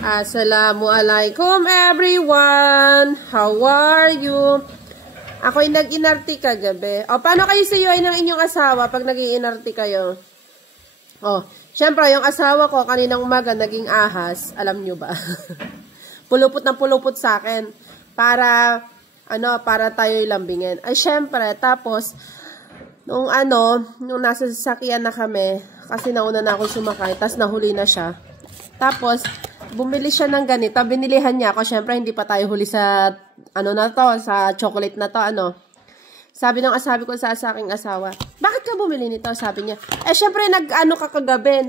Assalamualaikum everyone! How are you? Ako'y nag-inarti kagabi. O, paano kayo sa UI ng inyong asawa pag nag-iinarti kayo? O, syempre, yung asawa ko kaninang umaga naging ahas. Alam nyo ba? Pulupot na pulupot sa akin. Para tayo'y lambingin. Ay, syempre, tapos, nung nasa sasakyan na kami, kasi nauna na ako sumakay, tapos nahuli na siya. Tapos, bumili siya ng ganito. Binilihan niya ako. Syempre, hindi pa tayo huli sa, sa chocolate na to, Sabi ko sa aking asawa, bakit ka bumili nito? Sabi niya, syempre, ka kagabi,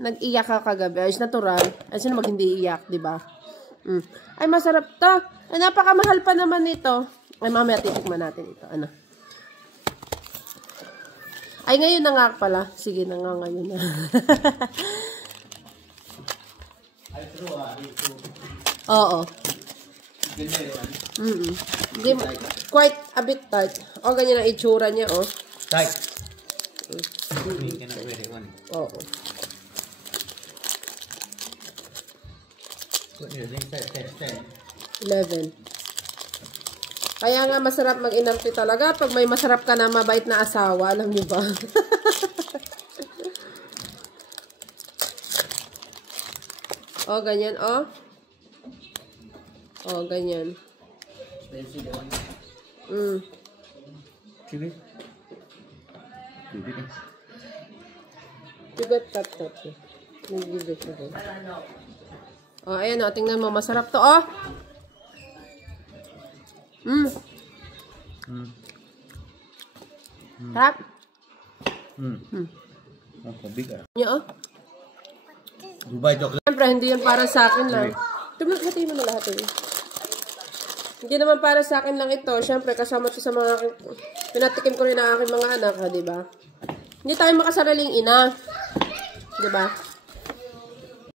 nag-iyak ka kagabi. Ay, natural. Ay, sino hindi iyak, di ba? Ay, masarap to. Ay, napakamahal pa naman nito. Ay, mamaya titikman natin ito. Ay, ngayon na nga pala. Sige na nga, ngayon na. Oo. Quite a bit tight. O, ganyan ang itsura niya, oh. Tight. Oo. 11. Kaya nga masarap mag-inarti talaga pag may masarap ka na mabait na asawa. Alam niyo ba? O, ganyan, o. O, ganyan. Cubit? Cubit eh. Cubit cut. Nag-cubit siya. O, ayan o. Tingnan mo. Masarap to, o. Sarap? Ang kabig ah. Yan, o. Dubai chocolate. Siyempre, hindi yan para sa akin lang. Hatiin mo na lahat eh. Hindi naman para sa akin lang ito. Siyempre, kasama ito sa mga... Pinatikim ko rin ang aking mga anak, ha, diba? Hindi tayo makasaraling ina. Diba?